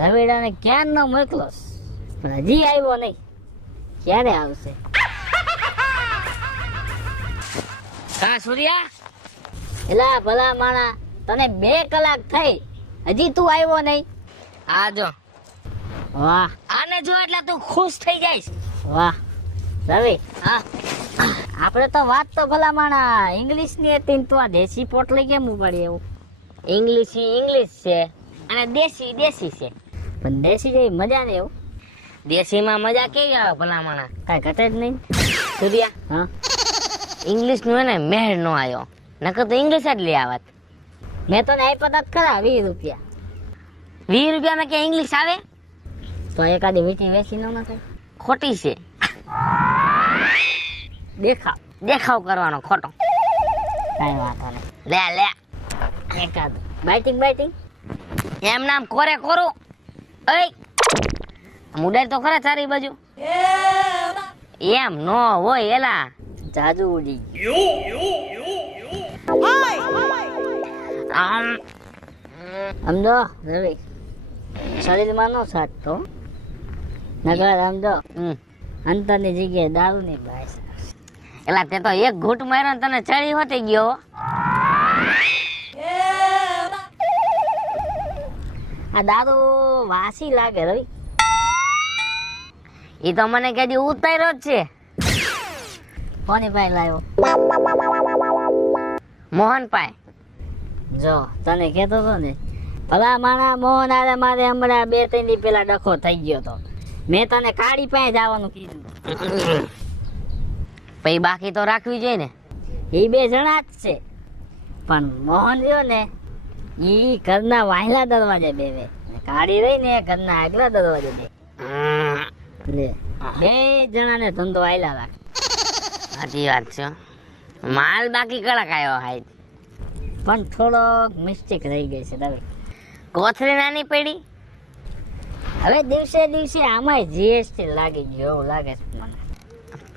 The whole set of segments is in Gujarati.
રવિડાને ક્યાં ન મોકલો પણ હજી આવ્યો નહીં. ક્યારે આવશે? હા સૂર્યા, એલા ભલા માણા, તને 2 કલાક થઈ, હજી તું આવ્યો નહીં. આ જો, વાહ, આને જો એટલે તું ખુશ થઈ જઈશ. વાહ રવિ, હા આપણે તો વાત તો ભલા માણા ઇંગ્લિશ ની હતી ને તું આ દેશી પોટલી કેમ ઉપાડી? એવું ઇંગ્લિશ છે અને દેશી છે, પણ દેશી જેવી મજા નહીં. એવું દેશીમાં મજા કેવી આવે ભલા માણા? કાંઈ ઘટે જ નહીં. સૂર્યા, હા ઇંગ્લિશ નું ને મેળ નો આવ્યો, નકર તો ઇંગ્લિશ જ લઈ આવત. મેં તો આપ્યા તા ખરા 20 રૂપિયા. 20 રૂપિયામાં કે ઇંગ્લિશ આવે? તો એકાદી વીટી વેચી ન થાય? ખોટી છે. દેખાવ કરવાનો ખોટો. કઈ વાંધો નહીં, લે એકાદ બાઇટિંગ એમ નામ કોરે કોરું. ઓય મુડાઈ તો ખરા ચારી બાજુ. એમ નો હોય એલા, જાજુ ઉડી. સમજો રવિ, શરીરમાં નો સાટતો નગર. સમજો અંતરની જગ્યાએ દારૂ ની ભાઈ. એલા તે તો એક ઘૂંટ માર્યો ને તને ચડી હોતી ગયો. આ દારૂ વાસી લાગે રવિ. ઈ તો મને કદી ઉતાર્યો જ છે. કોની પાસે લાવ્યો? મોહન પાસે. જો તને કહેતો તો ને, ભલા માણા મોહન આરે મારે હમણાં 2-3 દી પેલા ડખો થઈ ગયો તો. મેં તને કાળી પાસે જવાનું કીધું. પછી બાકી તો રાખવી જોઈએ ને. એ 2 જણા જ છે, પણ મોહન રહ્યો ને ઈ ઘરના વાયલા દરવાજે બેવે, કાળી રહી ને ઘરના આગલા દરવાજે બે. લે 2 જણાને ધંધો આયલા રાખ. સાચી વાત છે. માલ બાકી કડક આવ્યો હાય, પણ થોડો મિસ્ટેક રહી ગઈ છે દવે. કોથળી નાની પડી. હવે દિવસે આમાંય જીએસટી લાગી ગયો એવું લાગે છે મને.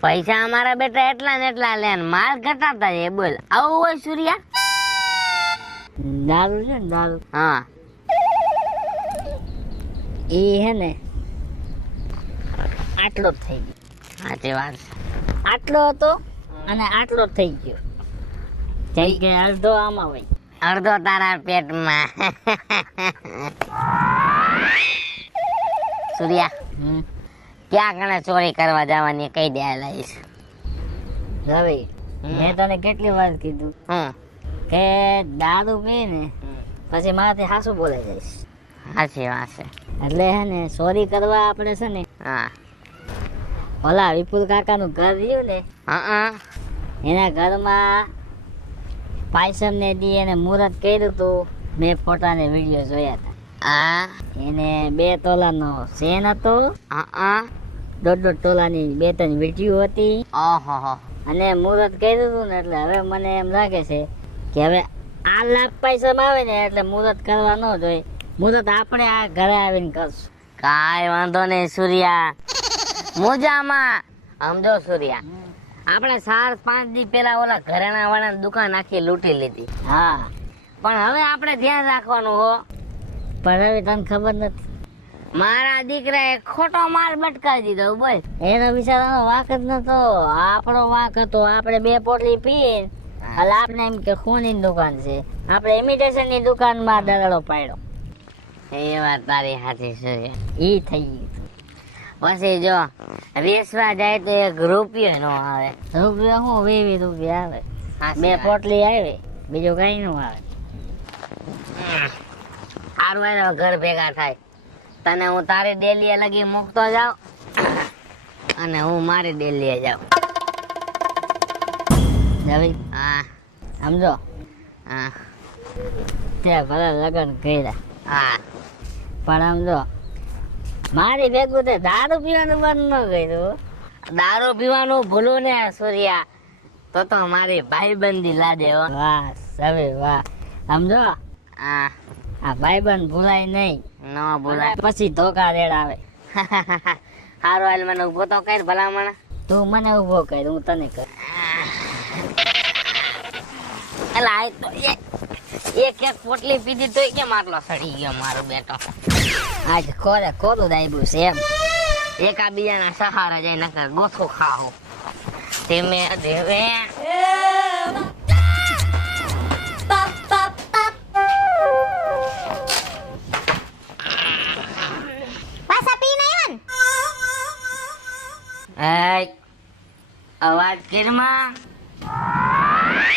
પૈસા અમારા બેટા એટલા ને એટલા લે, માલ ઘટાડતા જાય. બોલ આવું હોય સૂર્યા? દારૂ છે ને દારૂ, હા એ હે ને આટલો જ થઈ ગયો. સાચી વાત. આટલો હતો અને આટલો થઈ ગયો. જઈ કે અડધો આમાં હોય, અડધો તારા પેટમાં. સૂર્યા, ક્યાં કણે ચોરી કરવા જવાની કઈ દે લાવીશ? રવિ, મેં તને કેટલી વાર કીધું કે દારૂ પી ને પછી મારાથી હાસું બોલાઈ જઈશ. સાચી વાત છે. એટલે હે ને ચોરી કરવા આપણે છે ને, હા ઓલા વિપુલ કાકાનું ઘર રહ્યું ને, એના ઘરમાં પાયસમ ને દી એને મુહૂર્ત કર્યું હતું. મેં ફોટા ને વિડીયો જોયા હતા. એને 2 તોલાનો ચેન હતો, 1.5 તોલાની 2-3 વીંટીઓ હતી, અને મુહૂર્ત કર્યું હતું ને. એટલે હવે મને એમ લાગે છે કે હવે આ લાખ પૈસા આવે ને એટલે મુહૂર્ત કરવા ન જોઈએ. મુહૂર્ત આપણે આ ઘરે આવીને કરશું. કાંઈ વાંધો નહીં સૂર્યા, મોજામાં. સમજો સૂર્યા, આપણે 4-5 દી પેલા ઓલા ઘરેણા વાળા દુકાન આખી લૂંટી લીધી. હા, પણ હવે આપણે ધ્યાન રાખવાનું હો. પણ હવે તને ખબર નથી, મારા દીકરાએ ખોટો માલ બટકાવી દીધો. બોલ, એનો બિચારાનો વાંક જ નતો, આપણો વાંક હતો. આપણે 2 પોટલી પીએ એટલે આપણે એમ કે ખૂની દુકાન છે, આપણે ઇમિટેશન ની દુકાનમાં દરાડો પાડ્યો. એ વાત તારી સાચી છે. ઈ થઈ ગયું. પછી જો વેચવા જાય તો 1 રૂપિયો નો આવે. રૂપિયો શું, 20 રૂપિયા આવે. 2 પોટલી આવે, બીજું કઈ નું આવે. સારું આવે ઘર ભેગા થાય. તને હું તારી ડેલીએ લગી મૂકતો જાઉં અને હું મારી ડેલીએ જાઉં. જવી, હા સમજો. હા ત્યાં ભલે લગ્ન કર્યા, હા, પણ સમજો મારી ભેગું તે દારૂ પીવાનું બંધ ન કર્યું. દારૂ પીવાનું ભૂલું ને સૂર્યા તો મારી ભાઈબંધી લાદે. વાહ હવે વાહ. સમજો, હા આ ભાઈબંધ ભૂલાય નહીં. ન ભૂલાય, પછી ધોકા રેડ આવે. હારું હાલ મને ઉભો તો કર ભલામણ. તું મને ઉભો કર, હું તને કર. એલા આ તો એક પોટલી પીધી તો કેમ આટલો સડી ગયો મારો બેટો? આજ કોરે કોરું દાયબું છે એમ એકાબીજાના સહારા જાય નકર ગોથો ખાઓ ધીમે ધીમે પાછા પીને આવ્યા એ અવાજ કિરમાં ને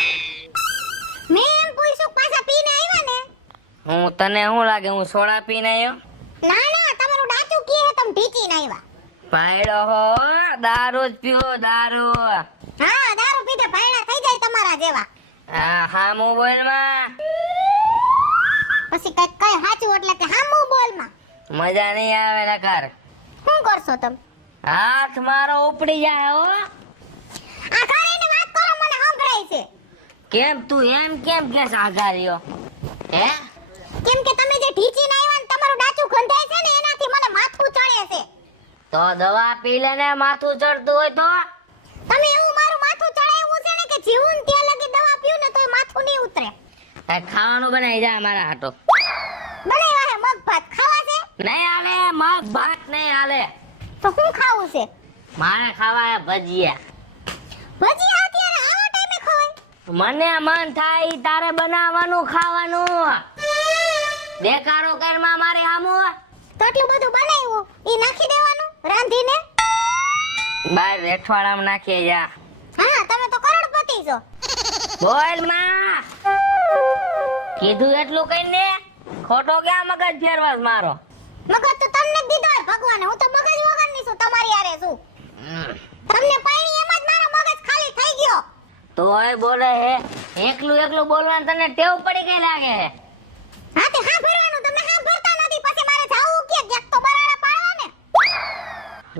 મેં એમ પૂછ્યું પાછા પીને આવ્યા ને હું તને શું લાગે હું સોડા પીને આવ્યો ના ના તમારું ડાચું કી હે તમે ઢીચીને આવ્યા ભાઈડો હો દારૂ જ પીવો દારૂ હા દારૂ પીધે ભાઈડા થઈ જાય તમારા જેવા હા મોબાઈલ માં પછી કઈ કઈ સાચું એટલે કે હામું બોલમાં મજા નહીં આવે નકર શું કરશો તમે હાથ મારો ઉપડી જાય હો આ કરીને વાત કરો મને સંભળાય છે કેમ તું એમ કેમ કે સાધાર્યો હે કેમ કે તમે જે ઢીચીને આવ્યા ને તમારું ડાચું ગંધાય છે ને એનાથી મને માથું ચડે છે તો દવા પી લે ને માથું ચડતું હોય તો તમે એવું મારું માથું ચડાવ્યું છે ને કે જીવન ત્યાં લગી દવા પીઉં ને તોય માથું નહીં ઉતરે કઈ ખાવાનું બનાવી જા મારા હાટો બનાવ્યા હે મગ ભાત ખાવા છે નહીં હાલે મગ ભાત નહીં હાલે તો શું ખાવું છે મારે ખાવા હે ભજીયા ભજીયા અત્યારે આવા ટાઈમે ખવાય મને મન થાય ઈ તારે બનાવવાનું ખાવાનું દેખાડો કરમાં મારે આમું તો એટલું બધું બનાવ્યું ઈ નાખી દેવાનું રાંધીને બાર રેઠવાડામાં નાખીએ જા હા તમે તો કરોડપતિ છો બોલ માં કીધું એટલું કઈ ને ખોટો ક્યાં મગજ ફેરવાસ મારો મગજ તો તમને જ દીધો હોય ભગવાને હું તો મગજ વગરની છું તમારી હારે છું તમને પાણી એમ જ મારો મગજ ખાલી થઈ ગયો તો હવે બોલે હે એકલું એકલું બોલવાનું તને ટેવ પડી ગઈ લાગે હે હા તે હા ભરવાનું તમને હા ભરતા નથી પછી મારે જાવું કે એક તો બરાડા પાડવા ને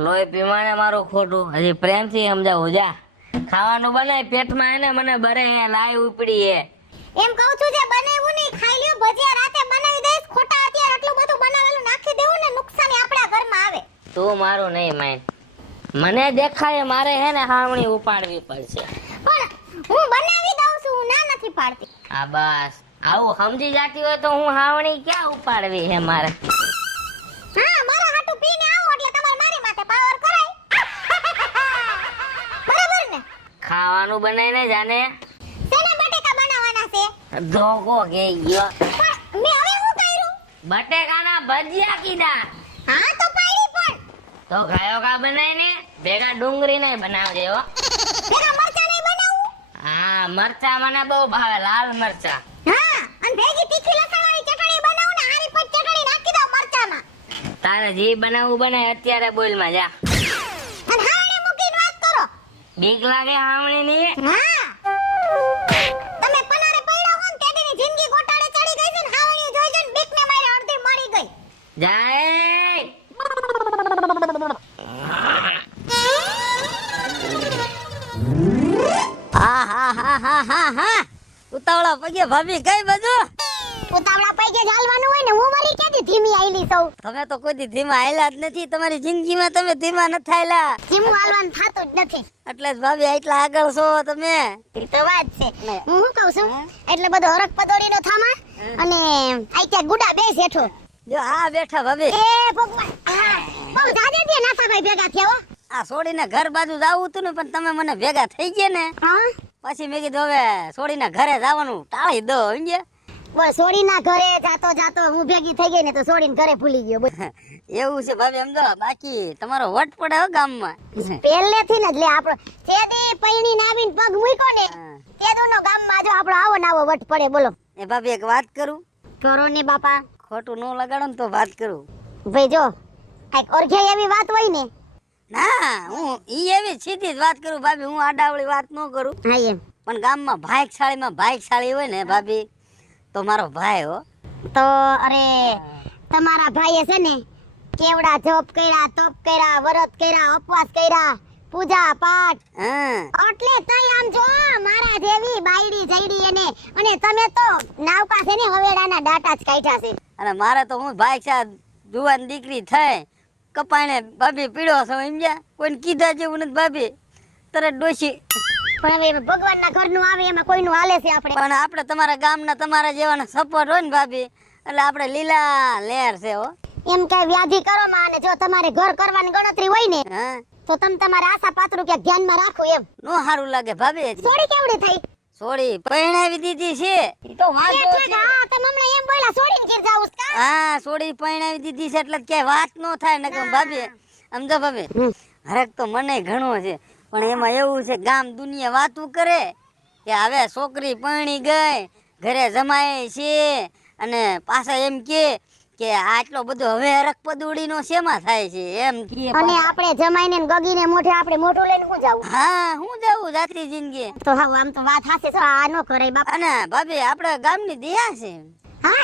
લોહી પીવાને મારું ખોટું હજી પ્રેમથી સમજાવું જા ખાવાનું બનાય પેટમાં એને મને બરે હે લાઈ ઉપડી હે એમ કહું છું જે બનાવ્યું નહીં ખાઈ લ્યો ભજીયા રાતે બનાવી દઈશ ખોટા અત્યારે આટલું બધું બનાવેલું નાખી દેવું ને નુકસાની આપણા ઘરમાં આવે તું મારું નહીં માન મને દેખાય મારે હે ને હાવણી ઉપાડવી પડશે પણ હું બનાવી દઉં છું હું ના નથી પાડતી આ બસ આવું સમજી જાતી હોય તો હું હાવણી ક્યાં ઉપાડવી હે મારે હા મારા હાટુ પીને આવો એટલે તમારે મારી માથે પાવર કરાય બરાબર ને ખાવાનું બનાવીને જાને શેના બટેકા બનાવવાના છે ધોકો કે ગયો પણ મેં હવે શું કર્યું બટેકાના ભજીયા કીધા હા તો પાડી પણ તો ગાયો કા બનાવીને ભેગા ડુંગળી નહીં બનાવજે હો ભેગા મરચાં નહીં બનાવું હા મરચા મને બહુ ભાવે લાલ મરચા હા અને ભેગી તીખી લસણવાળી ચટણી બનાવું ને હારી પર ચટણી નાખી દઉં મરચામાં તારે જે બનાવવું બને અત્યારે બોલ માં જા અને હાવણે મૂકીને વાત કરો બીક લાગે હાવણી ની હા તમે પનારે પડ્યા હો ને તેડીની જિંદગી ગોટાળે ચડી ગઈ છે ને હાવણીઓ જોઈ જોઈને બીકને મારે અડધી મરી ગઈ જાય હા હા હા હા હા હા ઉતાવળા પગે ભાભી કઈ બધું ઉતાવળા પૈકે ચાલવાનું હોય ને હું વળી ક્યાંથી ધીમી આઈલી સૌ તમે તો કોઈ દી ધીમા આયલા જ નથી તમારી જિંદગીમાં તમે ધીમા નથી આયલા ધીમું હાલવાનું થાતું જ નથી એટલે જ ભાભી એટલા આગળ છો તમે એ તો વાત છે હું શું કહું છું એટલે બધો હરક પદોડીનો થામા અને આઈ ત્યાં ગુડા બેસ હેઠો જો હા બેઠા ભાભી એ ભગવાન હા બહુ જાજે દે નાથાભાઈ ભેગા થયા હો આ છોડીને ઘર બાજુ જાવું હતું ને પણ તમે મને ભેગા થઈ ગયા ને હા પછી મેં કીધું હવે છોડીને ઘરે જવાનું ટાળી દો સમજ્યા બોલ સોડીના ઘરે જાતો જાતો હું ભેગી થઈ ગઈ ને તો સોડીને ઘરે ભૂલી ગયો બોલ એવું છે ભાભી સમજો બાકી તમારો વટ પડે હો ગામમાં પહેલેથી ને જ લે આપણો તેદી પૈણીને આવીને પગ મૂક્યો ને તેદુનો ગામમાં જો આપણો આવો ને આવો વટ પડે બોલો એ ભાભી એક વાત કરું કરો ને બાપા ખોટું ન લગાડો ને તો વાત કરું ભાઈ જો કઈક ઓરખે એવી વાત હોય ને ના હું ઈ એવી સીધી જ વાત કરું ભાભી હું આડાવળી વાત ન કરું હા એમ પણ ગામમાં ભાઈકશાળી હોય ને ભાભી તો મારો ભાઈ હો તો અરે તમારા ભાઈએ છે ને કેવડા જોપ કર્યા તપ કર્યા વ્રત કર્યા ઉપવાસ કર્યા પૂજા પાઠ હા એટલે તઈ આમ જો મારા જેવી બાયડી જઈડી એને અને તમે તો નાવકા છે ને હવેડાના ડાટા જ કાઢ્યા છે અને મારે તો હું ભાઈકશાળ જુવાન દીકરી થઈ કપાણે ભાભી પીડો છો સમજ્યા કોઈને કીધા જેવું નથી ભાભી તરત ડોશી પણ હવે ભગવાનના ઘરનું આવે એમાં કોઈનું હાલે છે આપણે પણ આપણે તમારા ગામના તમારા જેવાના સપોર્ટ હોય ને ભાભી એટલે આપણે લીલા લહેર છે હો એમ કે વ્યાધિ કરો માં, અને જો તમારે ઘર કરવાની ગણતરી હોય ને હા તો તમે તમારે આશા પાત્ર કે ધ્યાનમાં રાખો એમ. નો સારું લાગે ભાભી. સોડી કેવડી થઈ? સોડી પરણાવી દીધી છે. ઈ તો વાંધો એ છે. હા તમે હમણાં એમ બોલ્યા સોડીને ઘેર જાવું છે કા? હા સોડી પરણાવી દીધી છે એટલે ક્યાંય વાત નો થાય ને કે ભાભી સમજો ભાભી. હરક તો મને ઘણો છે પણ એમાં એવું છે ગામ દુનિયા વાતું કરે કે હવે છોકરી પરણી ગઈ ઘરે જમાય છે અને પાછા એમ કે આટલો બધો હવે હરક પદુડી નો શેમાં થાય છે એમ કે. અને આપણે જમાઈને ને ગગીને મોઢે આપણે મોઢું લઈને શું જાવું? હા હું જાઉં જાતરી જિંદગી. તો હા આમ તો વાત હાસે છો, આ નો કરાય બાપા. અને ભાભી આપણે ગામની દયા છે. હા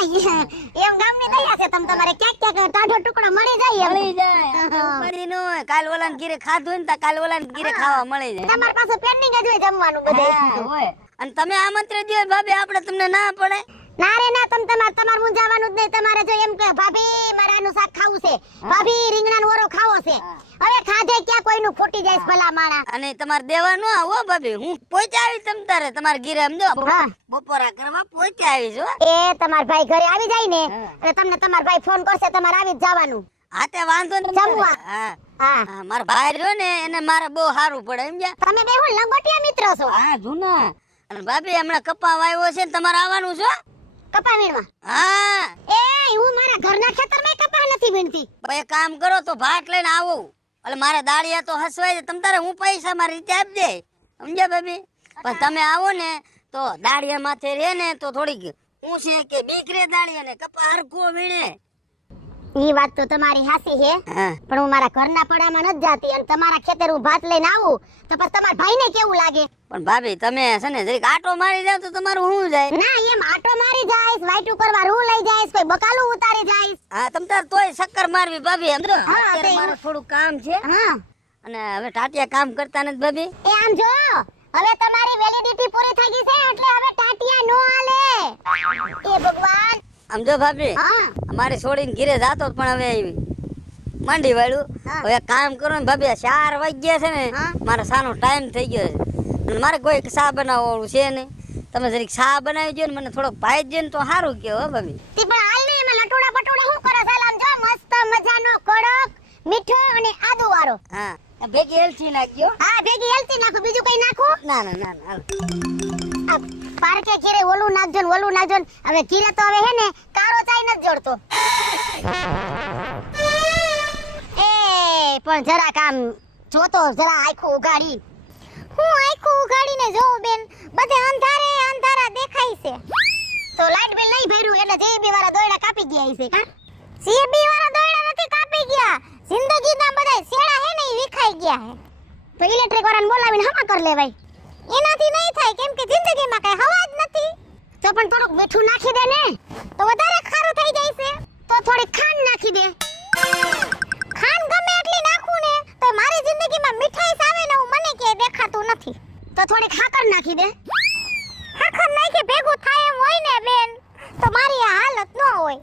એમ ગામની દયા છે, તમ તમારે ક્યાંક ક્યાંક ટાઢો ટુકડો મળી જાય એમ. મળી જાય મળી નો હોય. કાલ ઓલાને ઘીરે ખાધું ને તો કાલ ઓલાને ઘીરે ખાવા મળી જાય. તમારી પાસે પ્લાનિંગ જ હોય જમવાનું બધે. હોય અને તમે આમંત્રણ દો ભાભી આપણે તમને ના પડે. ના રે ના, તમારે મૂંઝાવાનું જ નહીં. તમારે જો એમ કે ભાભી મારે આનું શાક ખાવું છે, ભાભી રીંગણાનો ઓરો ખાવો છે, હવે ખાધે ક્યાં કોઈનું ફૂટી જાય છે ભલા માણા. અને તમારે દેવા ન આવો ભાભી, હું પહોંચ્યા આવી તમ તારે તમારે ઘીરે સમજો હા. બપોરા કરવા પહોંચ્યા આવી છો. એ તમાર ભાઈ ઘરે આવી જાય ને એટલે તમને તમાર ભાઈ ફોન કરશે, તમારે આવી જ જવાનું. હા તે વાંધો નહીં. જમવા. હા હા હા મારા ભાઈ રહ્યો ને એને મારે બહુ સારું પડે સમજ્યા. તમે બે હું લંગોટિયા મિત્ર છો? હા જૂના. અને ભાભી હમણાં કપા વાવ્યો છે ને તમારે આવવાનું છે. કપા વીણવા? હા એ હું મારા ઘરના ખેતરમાં કપા નથી વીણતી. બે કામ કરો તો ભાત લઈને આવો એટલે મારે દાળિયા તો હસવાય છે. તમ તારે હું પૈસા મારી રીતે આપી દે સમજ્યા ભાભી. પણ તમે આવો ને તો દાળિયા માથે રે ને તો થોડીક હું છે કે બીક રે દાળિયા ને કપા હરખો વીણે. ઈ વાત તો તમારી હાસી છે, હા પણ હું મારા ઘરના પડામાં નથી જાતી અને તમારા ખેતર હું ભાત લઈને આવું તો પછી તમારા ભાઈને કેવું લાગે? પણ ભાભી તમે છે ને જરીક આટો મારી જાવ તો તમારું શું જાય. ના એમ આટો મારી જાઈશ, વાઈટું કરવા રૂ લઈ જાઈશ, કોઈ બકાલું ઉતારી જાઈશ. હા તમ તાર તોય શક્કર મારવી ભાભી સમજો. હા, અત્યારે તે મારું થોડું કામ છે હા અને હવે ટાટિયા કામ કરતા નથી ભાભી. એ આમ જો હવે તમારી વેલિડિટી પૂરી થઈ ગઈ છે એટલે હવે ટાટિયા નો હાલે. એ ભગવાન. સમજો ભાભી હા અમારી છોડીને ઘીરે જાતો પણ હવે આવી માંડી વાળું. હા. હવે કામ કરો ને ભાભી 4 વાગ્યા છે ને હા. મારા સાનો ટાઈમ થઈ ગયો છે અને મારે કોઈ ચા બનાવવાનું છે નહીં. તમે જરીક ચા બનાવી દો ને મને થોડોક ભાઈ દો ને તો સારું કહેવો હો ભાભી. તી પણ હાલ ને એમાં લટોડા પટોડા શું કરો? સલામ જો મસ્ત મજાનો કડક મીઠો અને આદુ વાળો. હા ભેગી એલચી નાખજો. હા ભેગી એલચી નાખો, બીજું કઈ નાખો? ના ના ના ના આ પાર્કે ઘીરે ઓલું નાખજો ને ઓલું નાખજો ને. હવે ઘીરે તો હવે હે ને કારો ચાઈ નથી જોડતો. એ પણ જરાક આમ જોતો જરા આખું ઉગાડી. હું આખું ઉગાડીને જોઉં બેન, બધે અંધારે અંધારા દેખાય છે. તો લાઈટ બિલ નહીં ભર્યું એટલે જેબી વાળા દોયડા કાપી ગયા છે કા? જેબી વાળા દોયડા નથી કાપી ગયા, જિંદગીના બધાય શેડા હે ને ઈ વિખાઈ ગયા હે. તો ઇલેક્ટ્રિક વાળાને બોલાવીને હમા કર લેવાય. એનાથી નહીં થાય કેમ કે જિંદગીમાં કઈ હવા જ નથી. તો પણ થોડુંક મીઠું નાખી દે ને તો વધારે ખારું થઈ જાય છે. તો થોડી ખાંડ નાખી દે. ખાંડ ગમે એટલી નાખું ને તો મારી જિંદગીમાં મીઠાઈ આવે ને હું મને કે દેખાતું નથી. તો થોડી ખાકર નાખી દે. ખાકર નાખી ભેગું થાય એમ હોય ને બેન તો મારી આ હાલત ન હોય.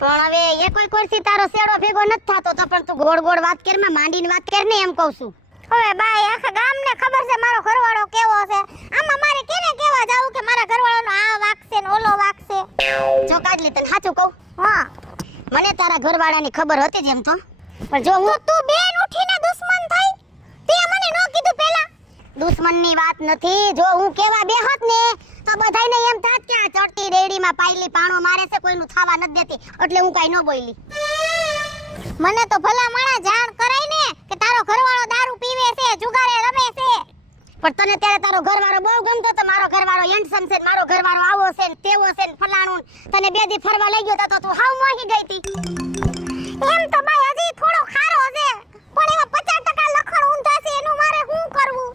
પણ હવે એ કોઈ કોઈથી તારો શેડો ભેગો નથી થાતો તો પણ તું ગોળ ગોળ વાત કર, માં માંડીને વાત કર ને એમ કહું છું. હવે બાય આખા ગામને ખબર છે મારો ઘરવાળો કેવો છે. આમાં મારે કેને કેવા જાવું કે મારા ઘરવાળાનો આ વાગશે ને ઓલો વાગશે? જો કાઢલી તને સાચું કહું, હા મને તારા ઘરવાળાની ખબર હતી જ એમ તો. પણ જો હું તું બેન ઉઠીને દુશ્મન થઈ, તે મને નો કીધું પહેલા. દુશ્મનની વાત નથી, જો હું કેવા બેહત ને તો બધાયને એમ થાત કે આ ચડતી રેડીમાં પાયલી પાણો મારે છે, કોઈનું થાવા નથી દેતી, એટલે હું કાઈ ન બોલી. મને તો ભલા માણા જાણ કરાય ને કે તારો ઘરવાળો દારૂ પીવે છે, જુગારે રમે છે. પણ તને ત્યારે તારો ઘરવાળો બહુ ગમતો તો, મારો ઘરવાળો હેન્ડસમ છે, મારો ઘરવાળો આવો છે ને તેવો છે ને ફલાણું. તને બે દી ફરવા લઈ ગયો તો તું હાવ મોહી ગઈ તી. એમ તો ભાઈ હજી થોડો ખારો છે પણ એમાં 50% લખણ ઊંધા છે, એનું મારે શું કરવું?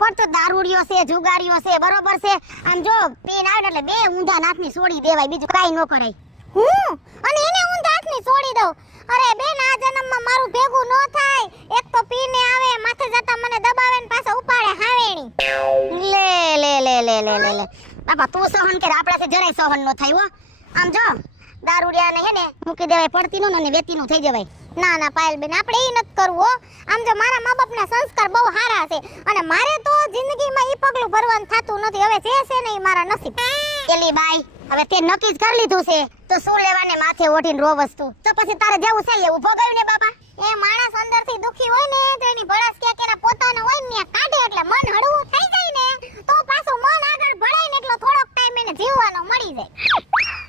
પણ તો દારૂડિયો છે, જુગારીઓ છે, બરોબર છે. આમ જો પીન આવે એટલે બે ઊંધા નાથની છોડી દેવાય, બીજું કાઈ ન કરાય. હું અને એને ઊંધા હાથની છોડી દઉં? અરે બેન આ જન્મમાં મારું ભેગું ન થાય. એક તો પીને આવે માથે જતા મને દબાવે ને પાછા ઉપાડે હાવેણી. લે લે લે લે લે લે લે બાપા તું સહન કર, આપણાથી જરાય સહન ન થાય હો. આમ જો દારૂડિયાને હે ને મૂકી દેવાય પડતીનું ને વેતીનું થઈ જવાય. ના ના પાયલ બેન આપણે ઈ નથી કરવું હો. આમ જો મારા મા બાપના સંસ્કાર બહુ સારા છે અને મારે તો જિંદગીમાં ઈ પગલું ભરવાનું થાતું નથી. હવે જે છે ને ઈ મારા નસીબ. એલી બાઈ હવે તે નક્કી જ કરી લીધું છે તો શું લેવાને માથે ઓઢીને રોવસ તું તો પછી તારે જેવું છે એવું ભોગવ્યું ને બાપા એ માણસ અંદરથી દુખી હોય ને તો એની ભડાસ ક્યાંક એના પોતાનો હોય ને કાઢે એટલે મન હળવું થઈ જાય ને તો પાછું મન આગળ ભળાય ને એટલો થોડોક ટાઈમ એને જીવવાનો મળી જાય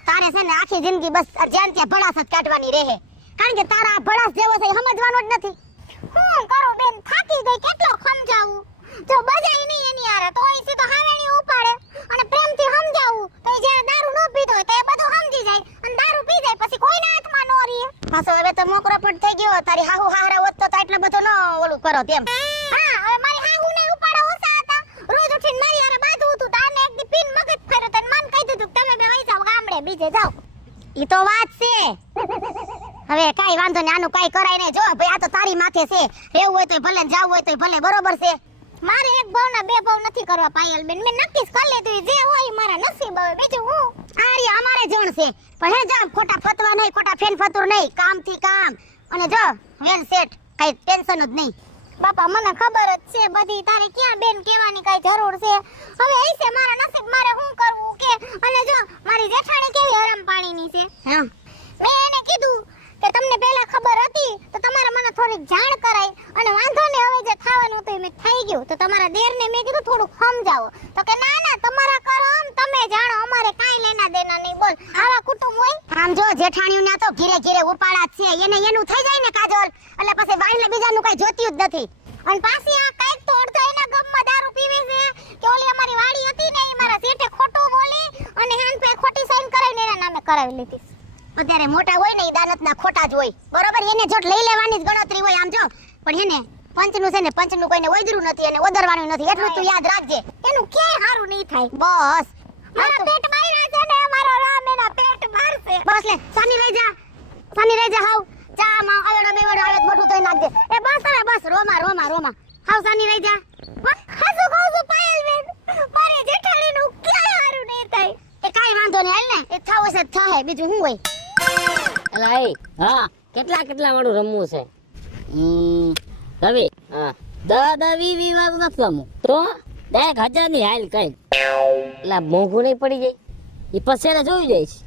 તારે છે ને આખી જિંદગી બસ જ્યાં ત્યાં ભડાસ જ કાઢવાની રહે કારણ કે તારા આ ભડાસ જેવો છે એ સમજવાનો જ નથી હું કરું બેન થાકી ગઈ કેટલો સમજાવું જો બજાય નહીં એની આરે તો એ સીધો હાવેણી ઉપાડે અને પ્રેમથી સમજાવું તો એ જ્યારે દારૂ ન પીધો હોય તો એ બધું સમજી જાય અને દારૂ પી જાય પછી કોઈના હાથમાં ન રહે પાછો હવે તો મોકરો પડ થઈ ગયો તારી હાહુ હારા હોત તો એટલો બધો ન ઓલું કરો તેમ હા હવે મારી હાહુ ને ઉપાડો ઓછા હતા રોજ ઉઠીને મારી હારે બાધું હતું તાને એક દી પીન મગજ ફેર્યો તને મન કહી દીધું તમે બે વઈ જાવ ગામડે બીજે જાવ ઈ તો વાત છે હવે કાઈ વાંધો ને આનું કાઈ કરાય નહીં જો ભાઈ આ તો તારી માથે છે રહેવું હોય તોય ભલે જાવ હોય તોય ભલે બરોબર છે મારે એક ભાવના બે ભાવ નથી કરવા પાયલ બેન મેં નક્કી જ કરી લીધું જે હોય મારા નસીબ હવે બીજું હું આરી અમારે જણ છે પણ હે જા ખોટા ફતવા નહીં ખોટા ફેન ફતુર નહીં કામ થી કામ અને જો વેલ સેટ કઈ ટેન્શન જ નહીં બાપા મને ખબર જ છે બધી તારે ક્યાં બેન કહેવાની કઈ જરૂર છે હવે એ છે મારા નસીબ મારે શું કરવું કે અને જો મારી જેઠાણી કેવી હરામ પાણીની છે હા મેં એને કીધું કે તમને પહેલા ખબર હતી તો તમારે મને થોડીક જાણ કરાઈ અને વાંધો ને હવે જે થવાનું હતું એ થઈ ગયું તો તમારા દેરને મેં કીધું થોડું સમજાવો તો કે ના ના તમારા કરમ તમે જાણો અમારે કાઈ લેના દેના નહીં બોલ આવા કુટુંબ હોય આમ જો જેઠાણીઓના તો ઘીરે ઘીરે ઉપાડા છે એને એનું થઈ જાય ને કાજલ એટલે પછી વાઈલે બીજાનું કઈ જોતી જ નથી અને પાછી આ કાઈક તો અડધો એના ગમમાં દારૂ પીવે છે કે ઓલી અમારી વાડી હતી ને એ મારા શેઠે ખોટું બોલી અને હાન પે ખોટી સાઈન કરાવીને એના નામે કરાવી લીધી અત્યારે મોટા હોય ને એ દાનતના ખોટા જ હોય બરોબર એને જોટ લઈ લેવાની જ ગણતરી હોય આમ જો પણ એને પંચનું છે ને પંચનું કોઈને ઓદરું નથી અને ઓદરવાનું નથી એટલું તું યાદ રાખજે એનું ક્યાંય હારું નહીં થાય બસ મારા પેટ માર્યા છે ને મારો રામ એના પેટ મારશે બસ લે સાની રહી જા હાવ ચા માં આવડો બેવડો આવે મોટું તોય નાખજે એ બસ હવે બસ રોમા હાવ સાની રહી જા હાસુ કહું છું પાયલ બેન મારે જેઠાણીનું ક્યાંય હારું નહીં થાય એ કાઈ વાંધો નહીં હાલ ને એ થાવ છે થાય બીજું શું હોય અલા હા કેટલા વાળું રમવું છે રવિ હા દાદા વી વાળું નથી રમવું તો 10,000 ની હાલ કઈ એટલે મોંઘું નહીં પડી જાય એ પછી જોઈ જાય છે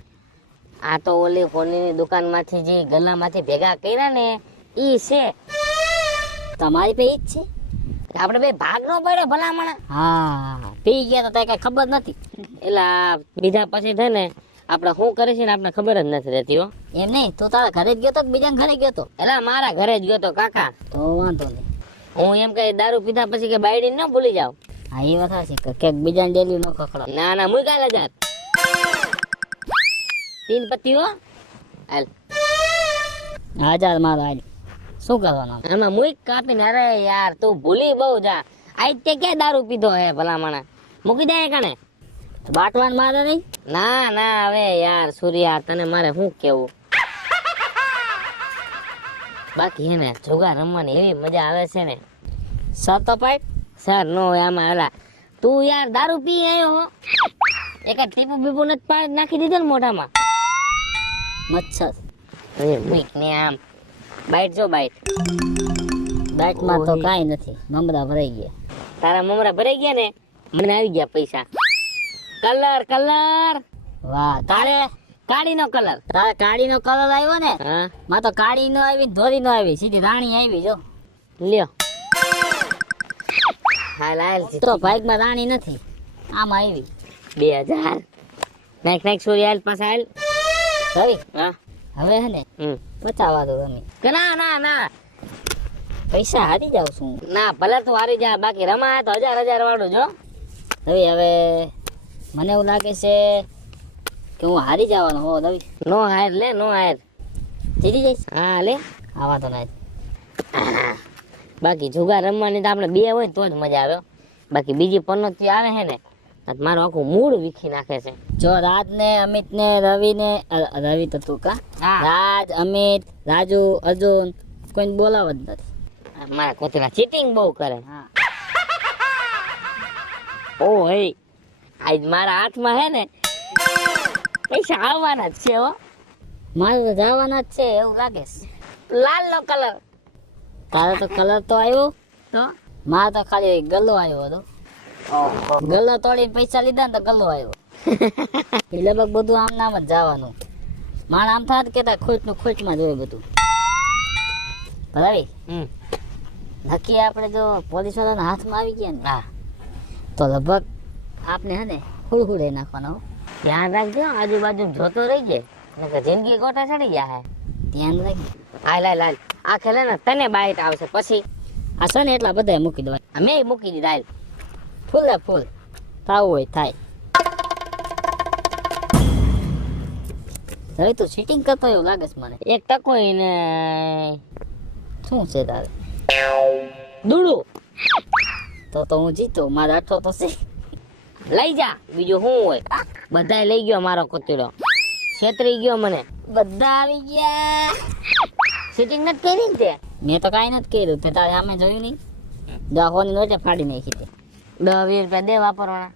આ તો ઓલી ફોનની દુકાનમાંથી જે ગલ્લામાંથી ભેગા કર્યા ને ઈ છે તમારી પે ઈ જ છે આપણે બે ભાગ નો પડ્યો ભલામણ હા પી ગયા તો કઈ ખબર નથી એટલે બીજા પછી છે ને આપણે શું કરે છે ને આપણે ખબર જ નથી રહેતી હો એમ નહીં તું તારા ઘરે જ ગયો તો બીજા ઘરે ગયો તો એટલે મારા ઘરે જ ગયો તો કાકા તો વાંધો નહીં હું એમ કઈ દારૂ પીધા પછી કે બાયડી ન ભૂલી જાવ હા એ વાત છે કે બીજાને ડેલી ન ખખડો ના મુઈ કાલે જાત 3 પત્તી હો હાલ 1000 મારો હાલ શું કરવાનું આમાં મુઈ કાપીને અરે યાર તું ભૂલી બહુ જા આજ તે ક્યાં દારૂ પીધો હે ભલામણ મૂકી દે કણે બાટવાન મારે નહીં ના હવે યાર સૂર્યા તને મારે શું કેવું બાકી હે ને જુગાર રમવાની એવી મજા આવે છે ને સર તો પાઇપ સર નો આમાં એલા તું યાર દારૂ પી આવ્યો હો એક ટીપુ બીપુ નથી પાડ નાખી દીધો ને મોઢામાં મચ્છર અરે મુઈક ને આમ બાઈટ જો બાઈટમાં તો કાઈ નથી મમરા ભરાઈ ગયા તારા મમરા ભરાઈ ગયા ને મને આવી ગયા પૈસા કલર વાહ તારે કાળીનો કલર તારે કાળીનો કલર આવ્યો ને હા માં તો કાળી નો આવી ધોરી નો આવી સીધી રાણી આવી જો લ્યો હાલ તો બાઈક માં રાણી નથી આમાં આવી 2000 નાખ સૂર્ય હાલ પાછા હાલ રવિ હા હવે હે ને પચાવા દો તમે ના પૈસા હારી જાવ છું ના ભલે તું હારી જા બાકી રમા તો 1000 વાળું જો હવે મને એવું લાગે છે કે હું હારી જવાનો હો દવી નો હાર જીતી જઈશ હા લે આવા તો ના બાકી જુગાર રમવાની તો આપણે બે હોય તો જ મજા આવે બાકી બીજી પનોતી આવે છે ને મારું આખું મૂડ વીખી નાખે છે જો રાજ ને અમિત ને રવિ તો તું કા રાજ અમિત રાજુ અર્જુન કોઈને બોલાવ જ નથી મારા કોતરા ચીટિંગ બહુ કરે હા ઓ હે આજ મારા હાથમાં હે ને પૈસા આવવાના જ છે હો મારે તો જવાના જ છે એવું લાગે છે લાલ નો કલર તારે તો કલર તો આવ્યો તો મારે તો ખાલી ગલ્લો આવ્યો હતો ગલ્લો તોડીને પૈસા લીધા ને તો ગલ્લો આવ્યો એટલે લગભગ બધું આમ નામ જ જવાનું. માણ આમ થાત કેતા ખોટનું ખોટમાં જ હોય બધું. ભલાવી નક્કી આપણે જો પોલીસ વાળાના હાથમાં આવી ગયા ને હા તો લગભગ આપને હે ને હુડહુડે નાખવાનો. ધ્યાન રાખજો, આજુબાજુ જોતો રહી જાય નકર જિંદગી ગોટા ચડી જાય. ધ્યાન રાખજો. હાલ હાલ હાલ આ ખેલે ને તને બાઈટ આવશે પછી આ છે ને એટલા બધા મૂકી દેવાય. અમે મૂકી દીધા. હાલ ફૂલે ફૂલ થાવું હોય થાય. હવે તું સીટિંગ કરતો એવું લાગે છે મને. એક ટકો ને શું છે તારે દૂડું તો હું જીતો. મારા આઠો તો છે. લઈ જા બીજું શું હોય. બધાય લઈ ગયો મારો કૂતરો. છેતરી ગયો મને. બધા આવી ગયા. સીટિંગ નથી કરી ને તે. મેં તો કાંઈ નથી કર્યું. તે તારે સામે જોયું નહીં. દાહોની નોટે ફાડી નાખી તે. 10-20 રૂપિયા દે વાપરવાના.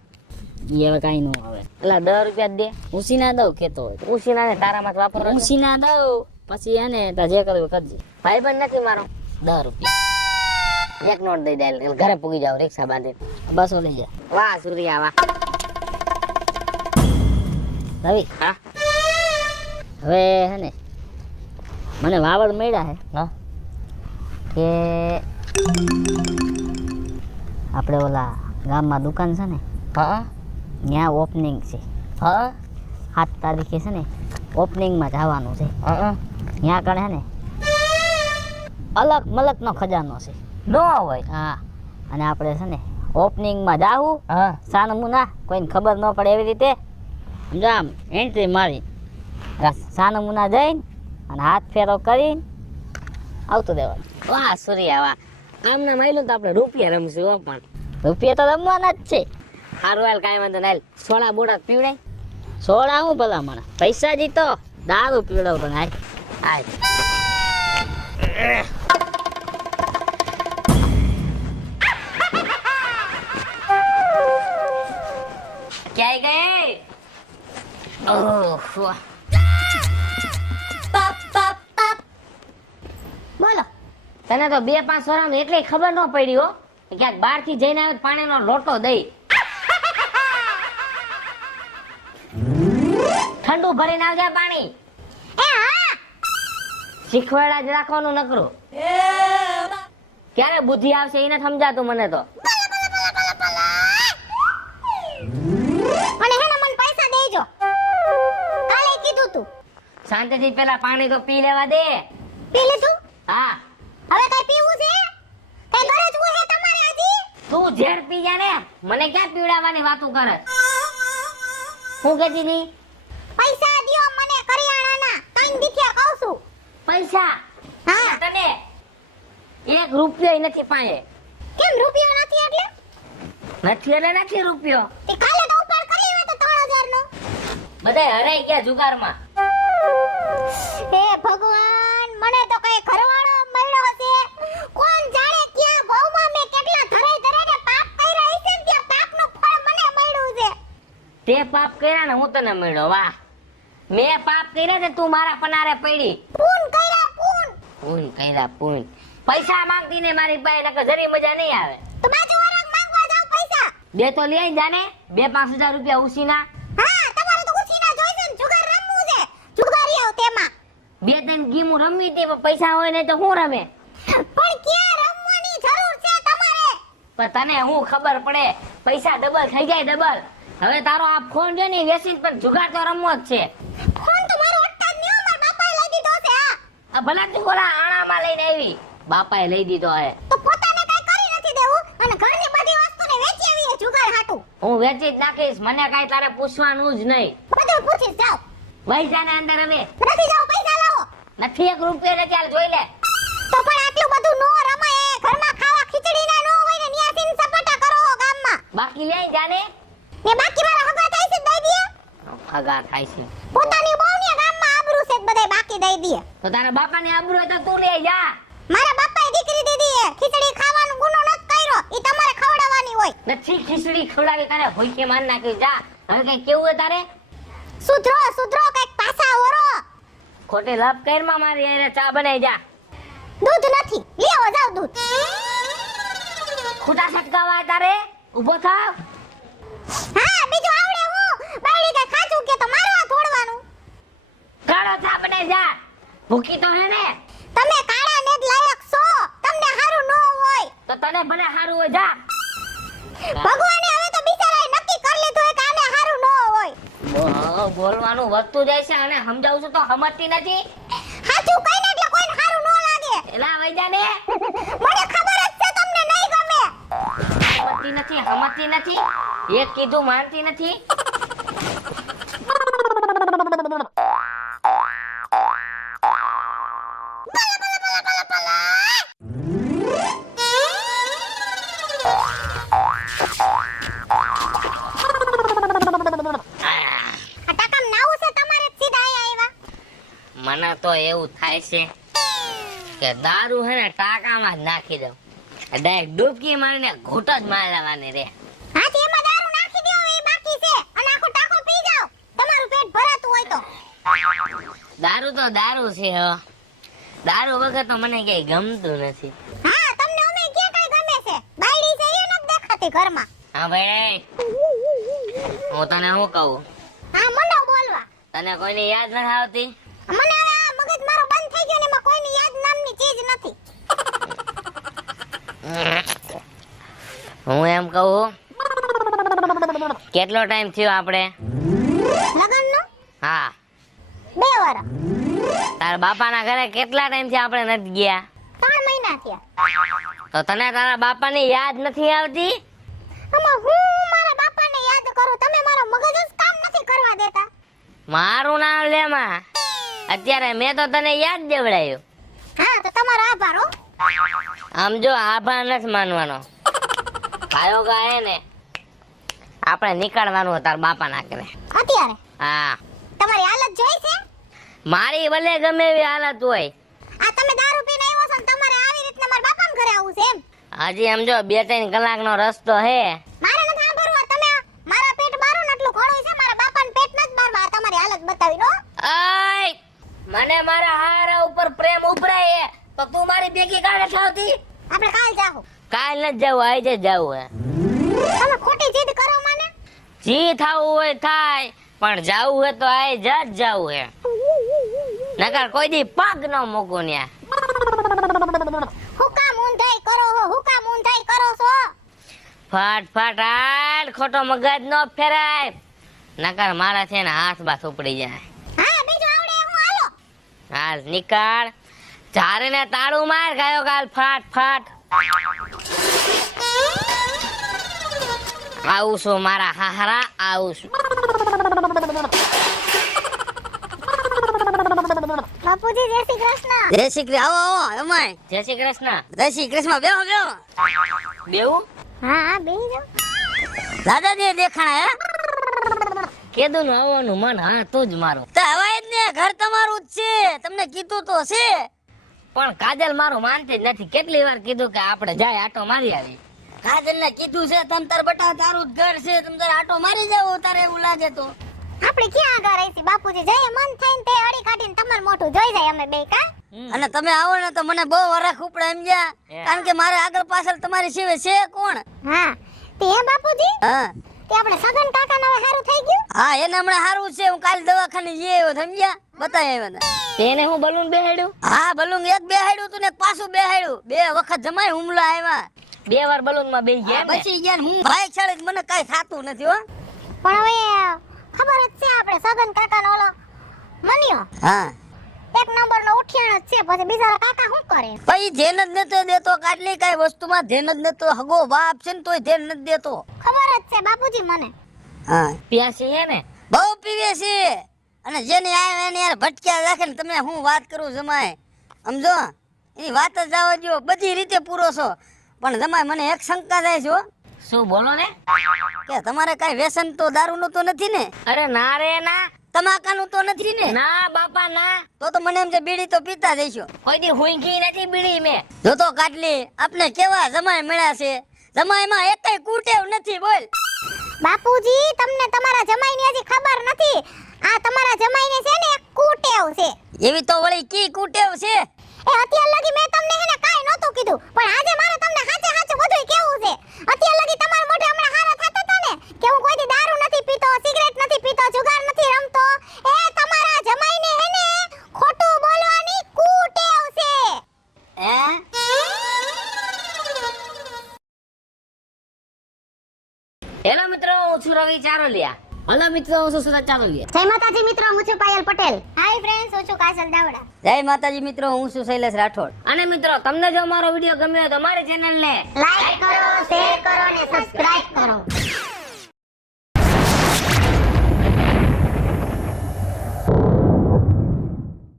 એ હવે કાંઈ ન આવે. એટલે 10 રૂપિયા દે. ઉસી ના દઉં કેતો હોય. ઉસી ના ને તારામાં જ વાપરવા. ઉસી ના દઉં પછી એને તાર જે કરવું કરજે. ભાઈ બંધ નથી મારો. 10 રૂપિયા એક નોટ દઈ દે. ઘરે પૂગી જાવ રિક્ષા બાંધી. બસો લઈ જા. વાહ સૂર્યા વાહ. રવિ હા હવે હે ને મને વાવડ મળ્યા હે હા કે આપણે ઓલા ગામમાં દુકાન છે ને હા ત્યાં ઓપનિંગ છે. હા 7 તારીખે છે ને ઓપનિંગમાં જવાનું છે. ત્યાં કણે હે ને અલગ મલકનો ખજાનો છે. નો હોય હા. અને આપણે છે ને ઓપનિંગમાં જાવું હા સાનમું ના કોઈને ખબર ન પડે એવી રીતે સમજો. આમ એન્ટ્રી મારી સાનમું ના જઈને અને હાથ ફેરો કરીને આવતું દેવાનું. વાહ સૂર્યા વાહ. આમ ના માયલું તો આપણે રૂપિયા રમશું હો. પણ રૂપિયા તો રમવાના જ છે. સારું હાલ કાંઈ વાંધો ના. સોડા બોડા પીવડાય. સોડા હું ભલા મને પૈસા જીતો દારૂ પીવડાવ પણ હાલ હાલ. ક્યાંય ગઈ? ઓહ બોલો તને તો 2-5 વર્ષ એટલે ખબર ન પડી હો. ક્યાંક બહાર થી જઈને આવે પાણીનો લોટો દઈ ઠંડુ ભરીને આવજે પાણી. એ હા શીખવાડા જ રાખવાનું નકરું. ક્યારે બુદ્ધિ આવશે એને સમજાતું મને તો. અને હેને મને પૈસા દેજો. કાલે કીધું તું. શાંતિથી પેલા પાણી તો પી લેવા દે. પી લીધું? હા હવે કઈ પીવું છે? કઈ ગરજવું છે તમારે હજી? તું ઝેર પી જા ને. મને ક્યાં પીવડાવવાની વાતો કરે? હું કહેતી ની પૈસા દ્યો મને કરિયાણાના. 3 દીથિયા કહું છું. પૈસા હા તને 1 રૂપિયો નથી પાયે. કેમ રૂપિયો નથી એટલે? નથી એટલે નથી રૂપિયો. તે કાલે તો ઉપાડ કરી લેવા તો 3000 નો. બધાય હરાઈ ગયા જુગારમાં. હે ભગવાન મને તો કઈ ઘરવાળો મળ્યો છે. કોણ જાણે ક્યાં ભવમાં મે કેટલા ધરાઈ ધરાઈને પાપ કર્યા હશે ને ત્યાં પાપનું ફળ મને મળ્યું છે. તે પાપ કર્યા ને હું તને મળ્યો. વાહ મેં પાપ કર્યા ને તું મારા પનારે પડી. પૂન કર્યા પૂન. પૂન કર્યા પૂન. પૈસા માંગતી ને મારી પાસે નકર જરી મજા નહીં આવે. તો બાજુવાળા માંગવા જાવ પૈસા. દે તો લઈ જાને 2-5 હજાર રૂપિયા ઉસીના. હા તમારે તો ઉછીના જોઈશે ને જુગાર રમવું છે. જુગારી આવ તેમાં 2-3 ગેમો રમવી તે પણ પૈસા હોય ને તો હું રમે. પણ ક્યાં રમવાની જરૂર છે તમારે? પણ તને હું ખબર પડે પૈસા ડબલ થઈ જાય ડબલ. હવે તારો આ ફોન જો ને વેચી પણ જુગાર તો રમવો જ છે. ફોન તો મારો અટ્ટા જ નહીં મારા બાપાએ લઈ દીધો છે. આ ભલા તું ઓલા આણામાં લઈને આવી. બાપાએ લઈ દીધો હે. તો પોતાને કઈ કરી નથી દેવું અને ઘરની બધી વસ્તુને વેચી આવી છે જુગાર હાટુ. હું વેચી જ નાખીશ. મને કાઈ તારે પૂછવાનું જ નહીં. બધું પૂછીશ જાવ. વહી જાને અંદર હવે. નથી જાવ પૈસા લાવો. નથી 1 રૂપિયો ને ચાલ જોઈ લે. તો પણ આટલું બધું નો રમાય. ઘરમાં ખાવા ખીચડી ના નો હોય ને ન્યા સીન સપાટા કરો ગામમાં. બાકી લઈ જાને. ને બાકી મારા હગા થાય છે દઈ દે. હગા થાય છે. પોતાની બહુને ગામમાં આબરૂ છે બધાય બાકી દઈ દે. તો તારા બાપાને આબરૂ હોય તો તું લઈ જા. મારા બાપાએ દીકરી દીધી છે. ખીચડી ખાવાનો ગુનો નત કર્યો. ઈ તમારે ખવડાવવાની હોય. નથી ખીચડી ખવડાવી તારે ભૂખે માર નાખી જા. હવે કઈ કેવું હોય તારે? સુધરો સુધરો કઈક પાછા ઓરો. ખોટી લપ કરમાં મારી એને ચા બનાવી જા. દૂધ નથી. લેવો જાવ દૂધ. ખોટા છટકાવા તારે ઊભો થાવ. હા બીજું આવડે હું. બાયડી ભૂકી તો હે ને. તમે કાળા ને જ લાયક છો, તમને હારું ન હોય. તો તને ભલે હારું હોય જા. ભગવાને હવે તો બિચારાએ નક્કી કરી લીધું કે આને હારું ન હોય. બોલવાનું વધતું જાય છે અને સમજાવું છું તો સમજતી નથી. સાચું કઈને એટલે કોઈને હારું ન લાગે. એલા વૈજા ને મને ખબર જ છે તમને નહીં ગમે. સમજતી નથી. એક કીધું માનતી નથી. આ ટાકામ નાવું છે તમારે જ સીધા અહીંયા આવ્યા. મને તો એવું થાય છે કે દારૂ હે ને ટાંકામાં જ નાખી દઉં, ડાયરેક્ટ ડૂબકી મારીને ઘૂંટ જ મારી લેવાની રે. હાથી એમાં દારૂ નાખી દો એ બાકી છે અને આખો ટાકો પી જાઓ તમારું પેટ ભરાતું હોય તો. દારૂ તો દારૂ છે હો. દારૂ વગર તો મને કઈ ગમતું નથી. હા તમને અમે કે કઈ ગમે છે બાયડી છે એ નથી દેખાતી ઘરમાં. હા ભાઈ હું તને શું કહું, હા મંડો બોલવા. તને કોઈની યાદ નથી આવતી? મને હવે આ મગજ મારો બંધ થઈ ગયો ને એમાં કોઈની યાદ નામની ચીજ નથી. હું એમ કહું કેટલો ટાઈમ થયો આપણે? લગનનો હા 2 વર્ષ તારા બાપાના ઘરે કેટલા ટાઈમ થી આપણે નથી ગયા? 3 મહિના થયા. તો તને તારા બાપાની યાદ નથી આવતી? આમાં હું મારા બાપાને યાદ કરું, તમે મારો મગજ જ કામ નથી કરવા દેતા. મારું નામ લેમાં અત્યારે મેં તો તને યાદ દેવડાયું. હા તો તમારો આભાર હો. આમ જો આભાર નથી માનવાનો. ભાયો ગાય ને આપણે નીકળવાનું તાર બાપાના ઘરે. અત્યારે હા તમારી હાલત જોઈ છે. મારી ભલે ગમે એવી હાલત હોય, આ તમે દારૂ પીને આવ્યો છો ને તમારે આવી રીતના મારા બાપાના ઘરે આવવું છે એમ. હજી આમ જો 2-3 કલાકનો રસ્તો હે. મારે નથી સાંભળવું. તમે મારા પેટ બારો ને એટલું ઘણું છે, મારા બાપાને પેટ નથી બારવા. તમારી હાલત બતાવી દો. આય મને મારા હારા ઉપર પ્રેમ ઉભરાય તો તું મારી ભેગી કાઢે થાવતી? આપણે કાલ જાહુ. કાલ ન જવું, આજે જ જવું હે. તમે ખોટી જીદ કરો મને. જી થાવું હોય થાય, પણ જાવું હે તો આજ જ જાવું હે. નકર કોઈ દી પગ ન મૂકું ન્યા. હુકામ ઊંધાઈ કરો હો, હુકામ ઊંધાઈ કરો છો. ફટ હાલ, ખોટો મગજ નો ફેરાય, નકર મારા છે ને હાથ બાથ ઉપડી જાય. હા બીજું આવડે હું હાલો. હાલ નીકળ, ચારે ને તાળું માર ગાયો ગાલ ફટ. આવું છું મારા હાહરા, આવું છું. બાપુજી જય શ્રી કૃષ્ણ. જય શ્રી કૃષ્ણ. આવો એમાય. જય શ્રી કૃષ્ણ. જય શ્રી કૃષ્ણ. બેહો બેવું હા હા બેહી જાઓ. દાદાજી દેખાણા હે? કેદું નું આવવાનું મન હા તું જ મારું. તો હવાય જ ને, ઘર તમારું જ છે, તમને કીધું તો છે. પણ કાજલ મારું માનતી જ નથી. કેટલી વાર કીધું કે આપણે જાય આટો મારી આવી. કાજલ ને કીધું છે તમ તાર બટા તારું જ ઘર છે, તમ તાર આટો મારી જાવ તારે એવું લાગે તો. આપણે ક્યાં આગળ રહીશી બાપુજી, જઈએ મન થઈને તે અડી કાઢીને તમાર મોઢું જોઈ જાય અમે બે કા. અને તમે આવો ને તો મને બહુ વરખ ઉપડે એમ ગયા, કારણ કે મારે આગળ પાછળ તમારી સિવાય છે કોણ? હા તે હે બાપુજી, હા તે આપણે સગન કાકા ને હવે સારું થઈ ગયું. હા એને હમણાં સારું છે. હું કાલ દવાખાને જઈ આવ્યો, સમજ્યા? બતાવી આવ્યા હતા. તેને હું બલૂન બેહાડ્યું? હા બલૂન એક બેહાડ્યું તું ને એક પાછું બેહાડ્યું. 2 વખત જમાય હુમલા આવ્યા. 2 વાર બલૂન માં બેસી ગયા એમ ને? બચી ગયા ને હું ભાઈ છાડે મને કઈ થાતું નથી હો. પણ હવે ખબર જ છે આપણે સગન કાકા નો ઓલો મનિયો હા 1 નંબર નો ઉઠિયાણ જ છે. પછી બિચારા કાકા શું કરે? ભાઈ ધ્યાન જ નતો દેતો, કાટલી કઈ વસ્તુમાં ધ્યાન જ નતો. હગો બાપ છે ને તોય ધ્યાન નથી દેતો. ખબર જ છે બાપુજી મને. હા પ્યાસી હે ને? બહુ પીવે છે, અને જેને આવે એને યાર ભટક્યા રાખે ને. તમે હું વાત કરું જમાય, સમજો એની વાત જ જવા દો. બધી રીતે પૂરો છો, પણ જમાય મને એક શંકા થાય છે હો. શું બોલો ને? કે તમારે કઈ વ્યસન તો દારૂ નું તો નથી ને? અરે ના રે ના, તમાકાનું તો નથી ને? ના બાપા ના. તો મને એમ છે બીડી તો પીતા જઈશો. કોઈ દી હુંકી નથી બીડી મેં. જો તો કાટલી આપણે કેવા જમાય મળ્યા છે, જમાયમાં એકેય કુટેવ નથી. બોલ બાપુજી તમને તમારા જમાઈની હજી ખબર નથી. આ તમારા જમાઈને છે ને એક કુટેવ છે. એવી તો વળી કી કુટેવ છે? એ અત્યાર લગી મેં તમને હેને કાઈ નહોતું કીધું, પણ આજે મારે તમને સાચે સાચું બધું કેવું છે. અત્યાર લગી તમારા મોઢે હમણાં હારા થતા હતા ને કે હું કોઈ દી દારૂ નથી પીતો, સિગરેટ નથી પીતો, જુગાર નથી રમતો. એ તમારા જમાઈને હેને ખોટું બોલવાની હેલો મિત્રો, હું છું રવિ ચારોલિયા. હલો મિત્રો, હું છું સુરત ચારોલિયા. જય માતાજી મિત્રો, હું છું પાયલ પટેલ. હાય ફ્રેન્ડ્સ, હું છું કાજલ દાવડા. જય માતાજી મિત્રો, હું છું શૈલેષ રાઠોડ. અને મિત્રો, તમને જો મારો વિડીયો ગમ્યો હોય તો મારી ચેનલને લાઈક કરો, શેર કરો અને સબસ્ક્રાઇબ કરો.